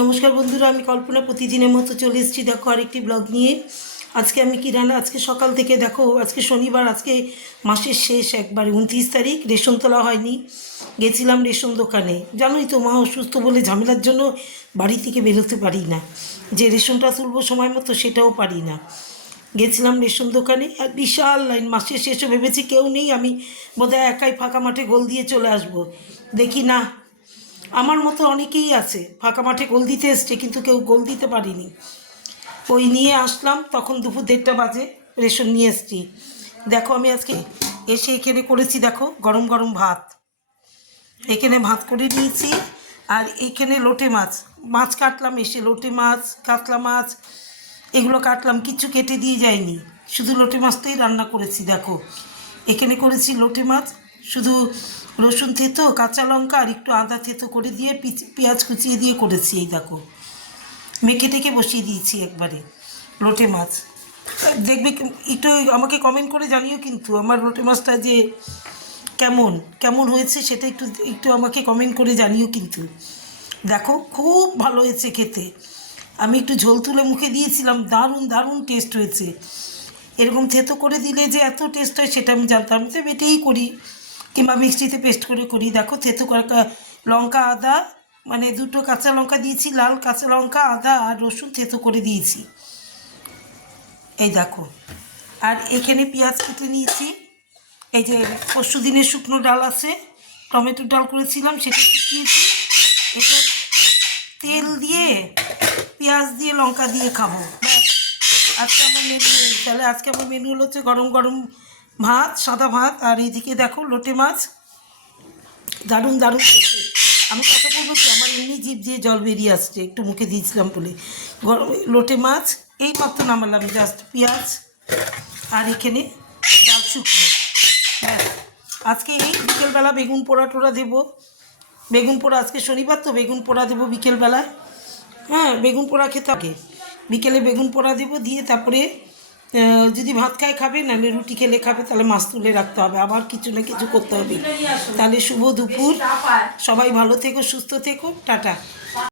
নমস্কার বন্ধুরা, আমি কল্পনা প্রতিদিনের মতো চলে এসেছি দেখো আরেকটি ব্লগ নিয়ে। আজকে আমি কি রান্না, আজকে সকাল থেকে দেখো, আজকে শনিবার, আজকে মাসের শেষ, একবারে 29 তারিখ, রেশন তোলা হয়নি। গেছিলাম রেশন দোকানে, জানোই তো মা অসুস্থ বলে ঝামেলার জন্য বাড়ি থেকে বেরোতে পারি না, যে রেশনটা তুলবো সময় মতো সেটাও পারি না। গেছিলাম রেশন দোকানে, আর বিশাল লাইন, মাসের শেষে ভেবেছি কেউ নেই, আমি বোধহয় একাই ফাঁকা মাঠে গোল দিয়ে চলে আসবো। দেখি না, আমার মতো অনেকেই আছে ফাঁকা মাঠে গোল দিতে এসছে, কিন্তু কেউ গোল দিতে পারিনি। ওই নিয়ে আসলাম, তখন দুপুর 1:30 বাজে, রেশন নিয়ে এসছি। দেখো আমি আজকে এসে এখানে করেছি, দেখো গরম গরম ভাত, এখানে ভাত করে নিয়েছি। আর এখানে লোটে মাছ, মাছ কাটলাম, এসে লোটে মাছ, কাতলা মাছ, এগুলো কাটলাম, কিছু কেটে দিয়ে যায়নি, শুধু লোটে মাছটাই রান্না করেছি। দেখো এখানে করেছি লোটে মাছ, শুধু রসুন থেতো, কাঁচা লঙ্কা আর একটু আদা থেতো করে দিয়ে পেঁয়াজ কুচিয়ে দিয়ে করেছি। এই দেখো মেখে টেকে বসিয়ে দিয়েছি একবারে লোটে মাছ। দেখবে, একটু আমাকে কমেন্ট করে জানিও কিন্তু আমার লোটে মাছটা যে কেমন কেমন হয়েছে, সেটা একটু একটু আমাকে কমেন্ট করে জানিও কিন্তু। দেখো খুব ভালো হয়েছে খেতে, আমি একটু ঝোল তুলে মুখে দিয়েছিলাম, দারুণ দারুণ টেস্ট হয়েছে। এরকম থেতো করে দিলে যে এত টেস্ট হয় সেটা আমি জানতাম, তো বেটেই করি কিংবা মিক্সিতে পেস্ট করে করি। দেখো থেতো করা লঙ্কা আদা, মানে দুটো কাঁচা লঙ্কা দিয়েছি, লাল কাঁচা লঙ্কা, আদা আর রসুন থেতো করে দিয়েছি। এই দেখো, আর এখানে পেঁয়াজ কেটে নিয়েছি। এই যে পরশু দিনের শুকনো ডাল আছে, টমেটোর ডাল করেছিলাম, সেটা শুকিয়েছি। এটা তেল দিয়ে পেঁয়াজ দিয়ে লঙ্কা দিয়ে খাবো, ব্যাস। আজকে আমার মেনু, তাহলে আজকে আমার মেনু হলো হচ্ছে গরম গরম ভাত, সাদা ভাত, আর এইদিকে দেখো লোটে মাছ, দারুণ দারুণ খেতে। আমি কথা বলবো কি, আমার এমনি জিভ দিয়ে জল বেরিয়ে আসছে, একটু মুখে দিয়েছিলাম বলে। গরম লোটে মাছ এই মাত্র নামালাম, জাস্ট পেঁয়াজ আর এখানে ডাল শুকনো, ব্যাস। আজকে এই বিকেলবেলা বেগুন পোড়া টোড়া দেবো, বেগুন পোড়া, আজকে শনিবার তো বেগুন পোড়া দেবো বিকেলবেলা। হ্যাঁ, বেগুন পোড়া খেতে হবে, বিকেলে বেগুন পোড়া দেবো, দিয়ে তারপরে যদি ভাত খায় খাবে, নাহলে রুটি খেলে খাবে, তাহলে মাছ তুলে রাখতে হবে, আবার কিছু না কিছু করতে হবে। তাহলে শুভ দুপুর, সবাই ভালো থেকো, সুস্থ থেকো, টাটা।